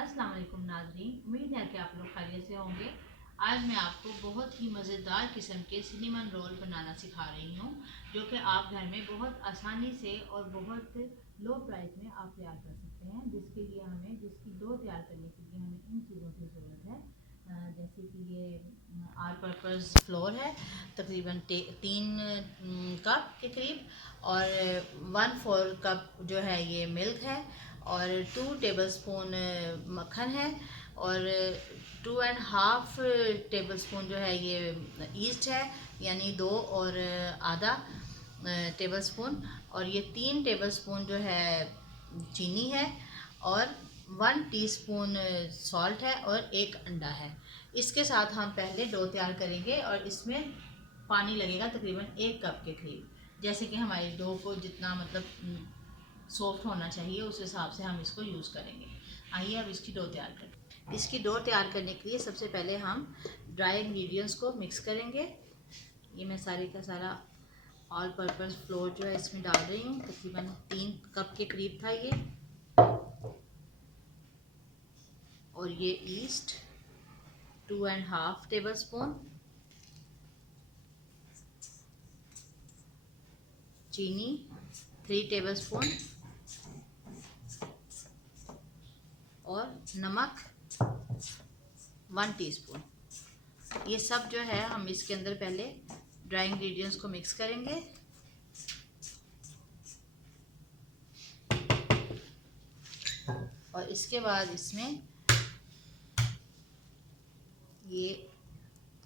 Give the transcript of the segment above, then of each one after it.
अस्सलाम वालेकुम नाज़रीन, उम्मीद है कि आप लोग खैरियत से होंगे। आज मैं आपको बहुत ही मज़ेदार किस्म के सिनेमन रोल बनाना सिखा रही हूँ, जो कि आप घर में बहुत आसानी से और बहुत लो प्राइस में आप तैयार कर सकते हैं। जिसकी डो तैयार करने के लिए हमें इन चीज़ों की ज़रूरत है। जैसे कि ये आल पर्पज़ फ्लोर है, तकरीबन 3 कप के करीब, और 1/4 कप जो है ये मिल्क है, और 2 टेबलस्पून मक्खन है, और 2.5 टेबलस्पून जो है ये ईस्ट है, यानी 2 और आधा टेबलस्पून, और ये 3 टेबलस्पून जो है चीनी है, और 1 टीस्पून सॉल्ट है, और 1 अंडा है। इसके साथ हम पहले डो तैयार करेंगे, और इसमें पानी लगेगा तकरीबन 1 कप के करीब। जैसे कि हमारी डो को जितना मतलब सॉफ्ट होना चाहिए उस हिसाब से हम इसको यूज़ करेंगे। आइए अब इसकी डो तैयार करें। इसकी डो तैयार करने के लिए सबसे पहले हम ड्राई इंग्रेडिएंट्स को मिक्स करेंगे। ये मैं सारे का सारा ऑल पर्पस फ्लोर जो है इसमें डाल रही हूँ। तकरीबन 3 कप के करीब था ये। और ये ईस्ट 2.5 टेबलस्पून, चीनी 3 टेबलस्पून, और नमक 1 टीस्पून। ये सब जो है हम इसके अंदर पहले ड्राई इंग्रेडिएंट्स को मिक्स करेंगे। और इसके बाद इसमें ये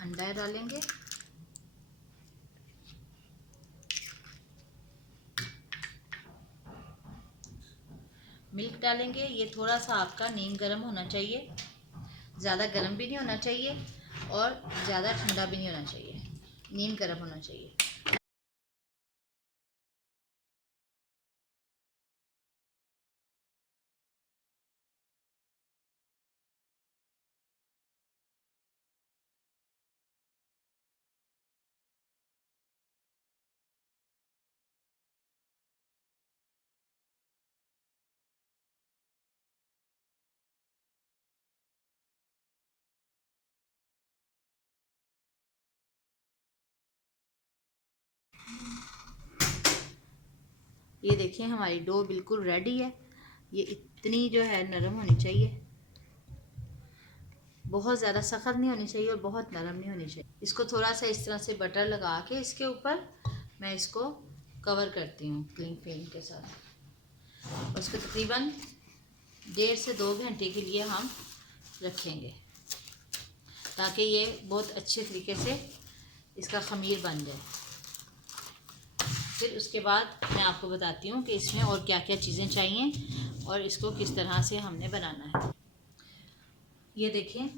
अंडा डालेंगे, मिल्क डालेंगे। ये थोड़ा सा आपका नीम गर्म होना चाहिए, ज़्यादा गर्म भी नहीं होना चाहिए और ज़्यादा ठंडा भी नहीं होना चाहिए, नीम गर्म होना चाहिए। ये देखिए हमारी डो बिल्कुल रेडी है। ये इतनी जो है नरम होनी चाहिए, बहुत ज़्यादा सख्त नहीं होनी चाहिए और बहुत नरम नहीं होनी चाहिए। इसको थोड़ा सा इस तरह से बटर लगा के इसके ऊपर मैं इसको कवर करती हूँ क्लिंग फिल्म के साथ। उसको तकरीबन 1.5 से 2 घंटे के लिए हम रखेंगे, ताकि ये बहुत अच्छे तरीके से इसका खमीर बन जाए। फिर उसके बाद मैं आपको बताती हूँ कि इसमें और क्या क्या चीज़ें चाहिए और इसको किस तरह से हमने बनाना है। ये देखें,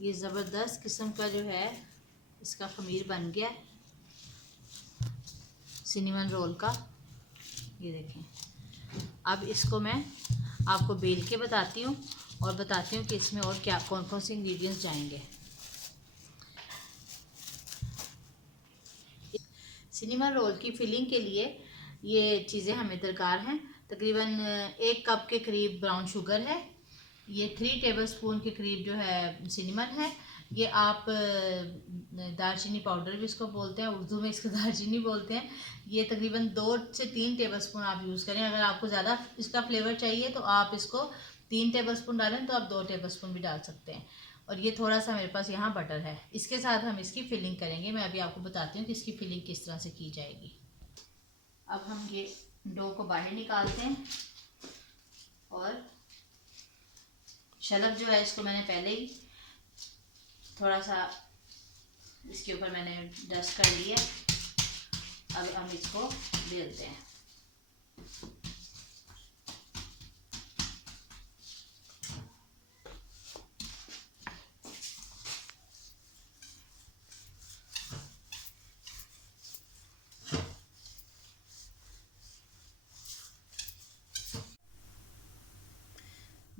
ये ज़बरदस्त किस्म का जो है इसका खमीर बन गया है सिनेमन रोल का। ये देखें, अब इसको मैं आपको बेल के बताती हूँ और बताती हूँ कि इसमें और क्या कौन कौन से इंग्रेडिएंट्स जाएंगे। सिनेमन रोल की फिलिंग के लिए ये चीज़ें हमें दरकार हैं। तकरीबन 1 कप के करीब ब्राउन शुगर है, ये 3 टेबलस्पून के करीब जो है सिनेमन है। ये आप दालचीनी पाउडर भी इसको बोलते हैं, उर्दू में इसको दालचीनी बोलते हैं। ये तकरीबन 2 से 3 टेबलस्पून आप यूज़ करें। अगर आपको ज़्यादा इसका फ्लेवर चाहिए तो आप इसको 3 टेबलस्पून डालें, तो आप 2 टेबलस्पून भी डाल सकते हैं। और ये थोड़ा सा मेरे पास यहाँ बटर है। इसके साथ हम इसकी फिलिंग करेंगे। मैं अभी आपको बताती हूँ कि इसकी फिलिंग किस तरह से की जाएगी। अब हम ये डो को बाहर निकालते हैं, और शलक जो है इसको मैंने पहले ही थोड़ा सा इसके ऊपर मैंने डस्ट कर लिया। अब हम इसको बेलते हैं।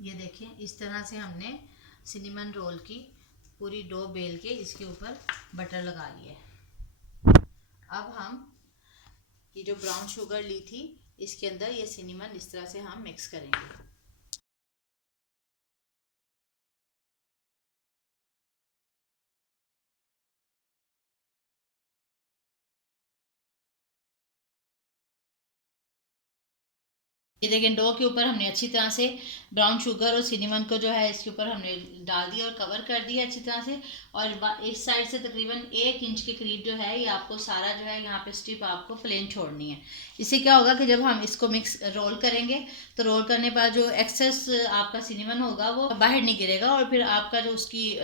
ये देखें, इस तरह से हमने सिनेमन रोल की पूरी डो बेल के इसके ऊपर बटर लगा लिया है। अब हम ये जो ब्राउन शुगर ली थी इसके अंदर ये सिनेमन इस तरह से हम मिक्स करेंगे। ये देखें, डो के ऊपर हमने अच्छी तरह से ब्राउन शुगर और सिनेमन को जो है इसके ऊपर हमने डाल दिया और कवर कर दिया अच्छी तरह से। और इस साइड से तकरीबन 1 इंच के करीब जो है ये आपको सारा जो है यहाँ पे स्ट्रिप आपको प्लेन छोड़नी है। इससे क्या होगा कि जब हम इसको मिक्स रोल करेंगे तो रोल करने पर जो एक्सेस आपका सिनेमन होगा वो बाहर नहीं गिरेगा, और फिर आपका जो उसकी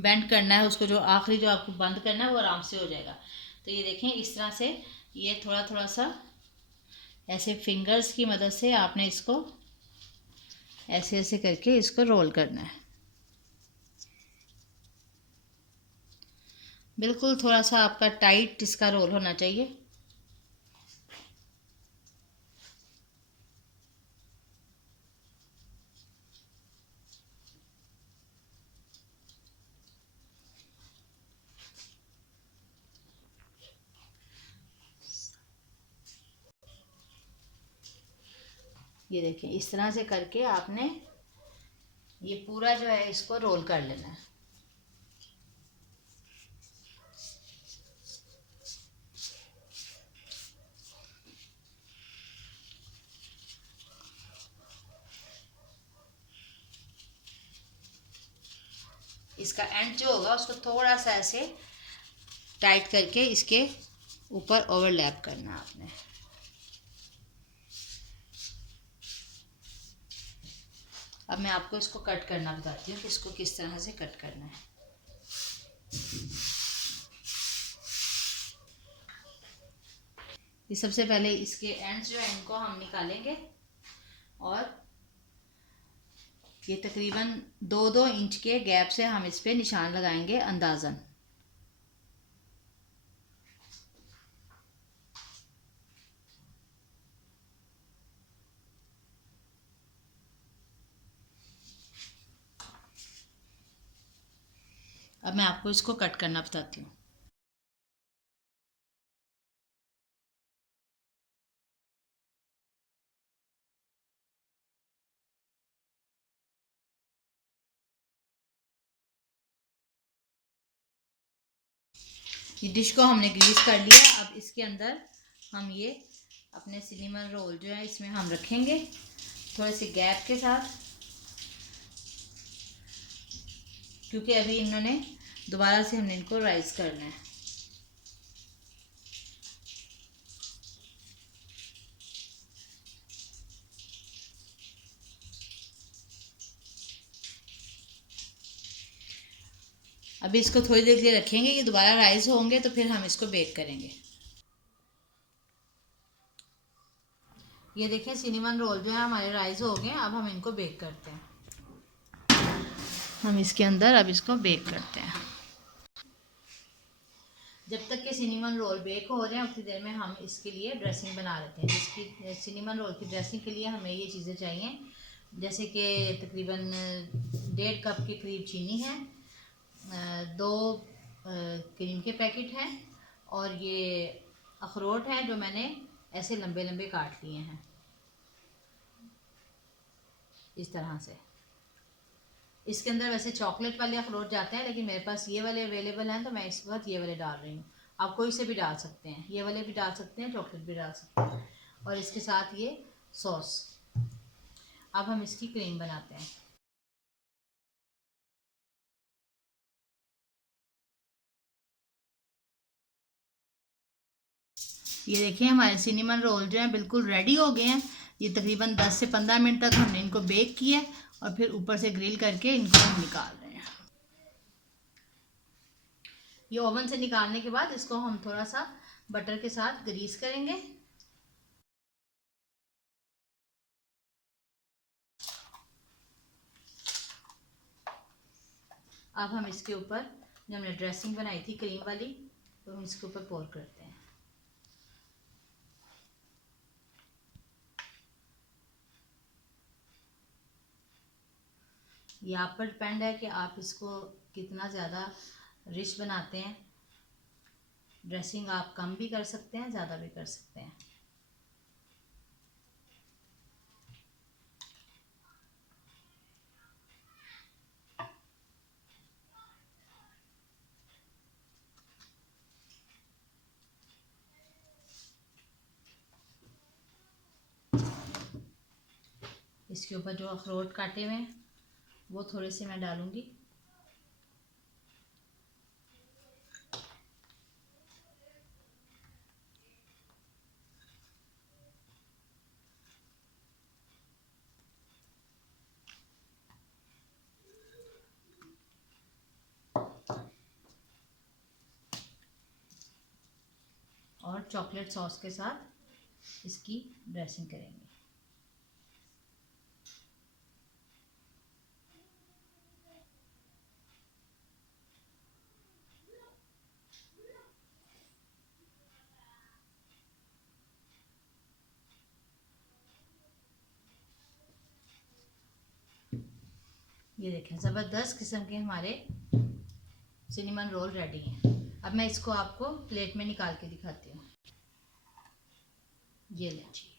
बेंड करना है उसको जो आखिरी जो आपको बंद करना है वो आराम से हो जाएगा। तो ये देखें, इस तरह से ये थोड़ा थोड़ा सा ऐसे फिंगर्स की मदद से आपने इसको ऐसे ऐसे करके इसको रोल करना है। बिल्कुल थोड़ा सा आपका टाइट इसका रोल होना चाहिए। ये देखिए, इस तरह से करके आपने ये पूरा जो है इसको रोल कर लेना है। इसका एंड जो होगा उसको थोड़ा सा ऐसे टाइट करके इसके ऊपर ओवरलैप करना है आपने। अब मैं आपको इसको कट करना बताती हूँ कि इसको किस तरह से कट करना है। ये सबसे पहले इसके एंड्स जो है इनको हम निकालेंगे और ये तकरीबन 2-2 इंच के गैप से हम इस पे निशान लगाएंगे अंदाज़न। अब मैं आपको इसको कट करना बताती हूँ। ये डिश को हमने ग्रीस कर लिया। अब इसके अंदर हम ये अपने सिनेमन रोल जो है इसमें हम रखेंगे थोड़े से गैप के साथ, क्योंकि अभी इन्होंने दोबारा से हमने इनको राइस करना है। अभी इसको थोड़ी देर के लिए रखेंगे, ये दोबारा राइस होंगे तो फिर हम इसको बेक करेंगे। ये देखें, सिनेमन रोल जो है हमारे राइस हो गए। अब हम इनको बेक करते हैं। हम इसके अंदर अब इसको बेक करते हैं। जब तक के सिनेमन रोल बेक हो रहे हैं उतनी देर में हम इसके लिए ड्रेसिंग बना लेते हैं। जिसकी सिनेमन रोल की ड्रेसिंग के लिए हमें ये चीज़ें चाहिए, जैसे कि तकरीबन 1.5 कप के करीब चीनी है, 2 क्रीम के पैकेट हैं, और ये अखरोट हैं जो मैंने ऐसे लंबे लंबे काट लिए हैं इस तरह से। इसके अंदर वैसे चॉकलेट वाले अखरोट जाते हैं, लेकिन मेरे पास ये वाले अवेलेबल हैं तो मैं इस वक्त ये वाले डाल रही हूँ। आप कोई से भी डाल सकते हैं, ये वाले भी डाल सकते हैं, चॉकलेट भी डाल सकते हैं। और इसके साथ ये सॉस। अब हम इसकी क्रीम बनाते हैं। ये देखिए, हमारे सिनेमन रोल जो हैं बिल्कुल रेडी हो गए हैं। ये तकरीबन 10 से 15 मिनट तक हमने इनको बेक किया और फिर ऊपर से ग्रिल करके इनको हम निकाल रहे हैं। ये ओवन से निकालने के बाद इसको हम थोड़ा सा बटर के साथ ग्रीस करेंगे। अब हम इसके ऊपर जो हमने ड्रेसिंग बनाई थी क्रीम वाली, तो हम इसके ऊपर पोर करते हैं। ये आप पर डिपेंड है कि आप इसको कितना ज़्यादा रिच बनाते हैं। ड्रेसिंग आप कम भी कर सकते हैं, ज़्यादा भी कर सकते हैं। इसके ऊपर जो अखरोट काटे हुए हैं वो थोड़े से मैं डालूँगी। और चॉकलेट सॉस के साथ इसकी ड्रेसिंग करेंगे। ये देखें ज़बरदस्त किस्म के हमारे सिनेमन रोल रेडी हैं। अब मैं इसको आपको प्लेट में निकाल के दिखाती हूँ। ये लीजिए,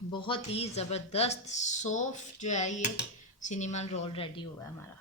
बहुत ही ज़बरदस्त सॉफ्ट जो है ये सिनेमन रोल रेडी हुआ है हमारा।